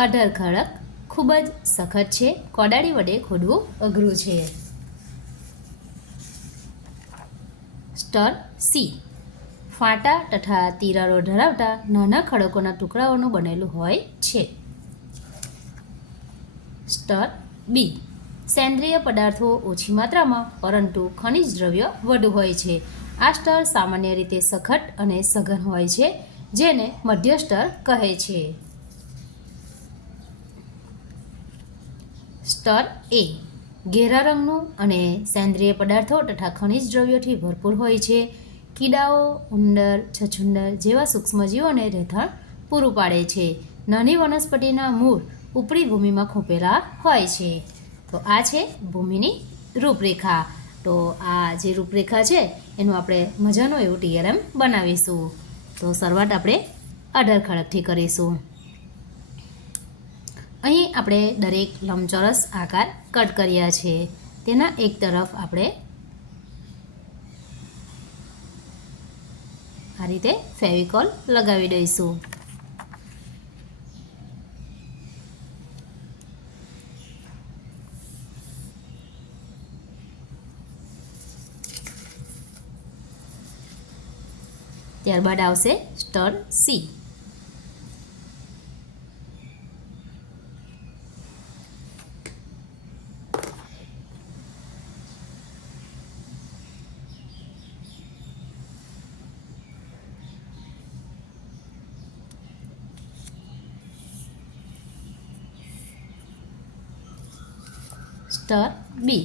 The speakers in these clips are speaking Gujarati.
અઢાર ખડક ખૂબ જ સખત છે, કોદાળી વડે ખોદવું અઘરું છે. સ્તર સી ફાટા તથા તિરાડો ધરાવતા નાના ખડકોના ટુકડાઓનું બનેલું હોય છે. સ્તર બી સેન્દ્રિય પદાર્થો ઓછી માત્રામાં પરંતુ ખનિજ દ્રવ્ય વધુ હોય છે. આ સ્તર સામાન્ય રીતે સખત અને સઘન હોય છે, જેને મધ્ય સ્તર કહે છે. સ્તર એ ઘેરા રંગનું અને સેન્દ્રિય પદાર્થો તથા ખનિજ દ્રવ્યોથી ભરપૂર હોય છે. કીડાઓ, ઉંદર, છછુંદર જેવા સૂક્ષ્મજીવોને રહેઠાણ પૂરું પાડે છે. નાની વનસ્પતિના મૂળ ઉપરી ભૂમિમાં ખૂંપેલા હોય છે. તો આ છે ભૂમિની રૂપરેખા. તો આ જે રૂપરેખા છે એનું આપણે મજાનું એવું ટીએલએમ બનાવીશું. તો શરૂઆત આપણે 18 ખડકથી કરીશું. અહીં આપણે દરેક લંબચોરસ આકાર કટ કર્યા છે. તેના એક તરફ આપણે આ રીતે ફેવિકોલ લગાવી દઈશું. ત્યારબાદ આવશે સ્તર સી. સ્તર બી.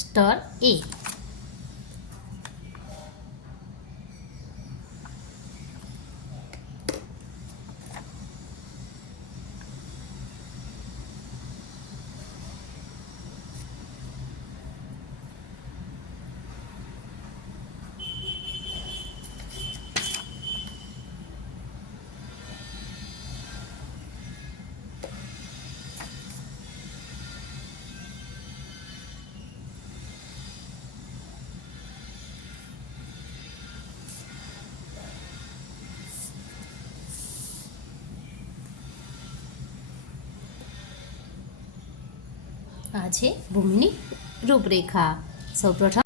સ્તર એ. આ છે ભૂમિની રૂપરેખા. સૌપ્રથમ